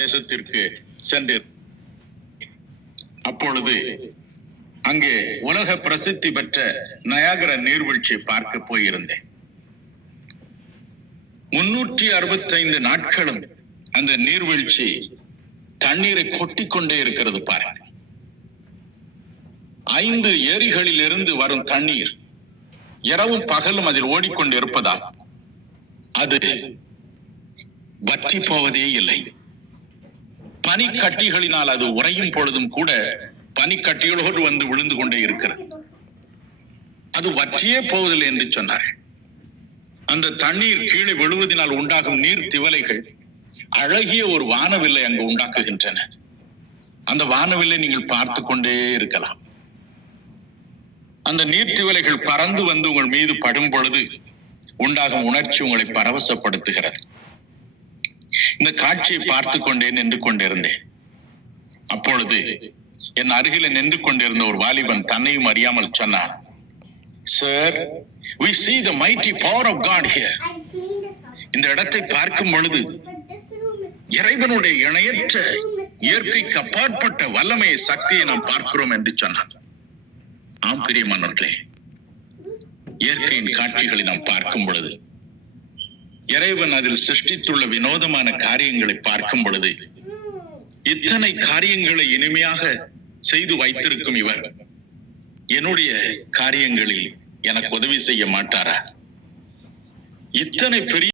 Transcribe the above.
தேசத்திற்கு சென்றேன். அப்பொழுது அங்கே உலக பிரசித்தி பெற்ற நயாகரா நீர்வீழ்ச்சியை பார்க்க போயிருந்தேன். 365 நாட்களும் அந்த நீர்வீழ்ச்சி தண்ணீரை கொட்டிக்கொண்டே இருக்கிறது பாருங்க. 5 ஏரிகளில் இருந்து வரும் தண்ணீர் இரவும் பகலும் அதில் ஓடிக்கொண்டு இருப்பதால் அது வற்றி போவதே இல்லை. பனிக்கட்டிகளினால் அது உறையும் பொழுதும் கூட பனிக்கட்டிகளோடு வந்து விழுந்து கொண்டே இருக்கிறது. அது வற்றியே போவதில்லை என்று சொன்னார்கள். அந்த தண்ணீர் கீழே விழுவதனால் உண்டாகும் நீர் திவலைகள் அழகிய ஒரு வானவில்லை அங்கு உண்டாக்குகின்றன. அந்த வானவில்லை நீங்கள் பார்த்து கொண்டே இருக்கலாம். அந்த நீர்த்திவலைகள் பறந்து வந்து உங்கள் மீது படும் பொழுது உண்டாகும் உணர்ச்சி உங்களை பரவசப்படுத்துகிறது. இந்த காட்சியை பார்த்து கொண்டே நின்று கொண்டிருந்தேன். அப்பொழுது என் அருகில நின்று கொண்டிருந்த ஒரு வாலிபன் தன்னையும் அறியாமல் சொன்னான், "Sir, we see the mighty power of God here." இந்த இடத்தை பார்க்கும் பொழுது இறைவனுடைய இணையற்ற இயற்கைக்கு அப்பாற்பட்ட வல்லமை சக்தியை நாம் பார்க்கிறோம் என்று சொன்னார். ஆம் பிரியமானவர்களே, இயற்கையின் காட்சிகளை நாம் பார்க்கும் பொழுது, இறைவன் அதில் சிருஷ்டித்துள்ள வினோதமான காரியங்களை பார்க்கும் பொழுது, இத்தனை காரியங்களை இனிமையாக செய்து வைத்திருக்கும் இவர் என்னுடைய காரியங்களில் எனக்கு உதவி செய்ய மாட்டாரா? இத்தனை பெரிய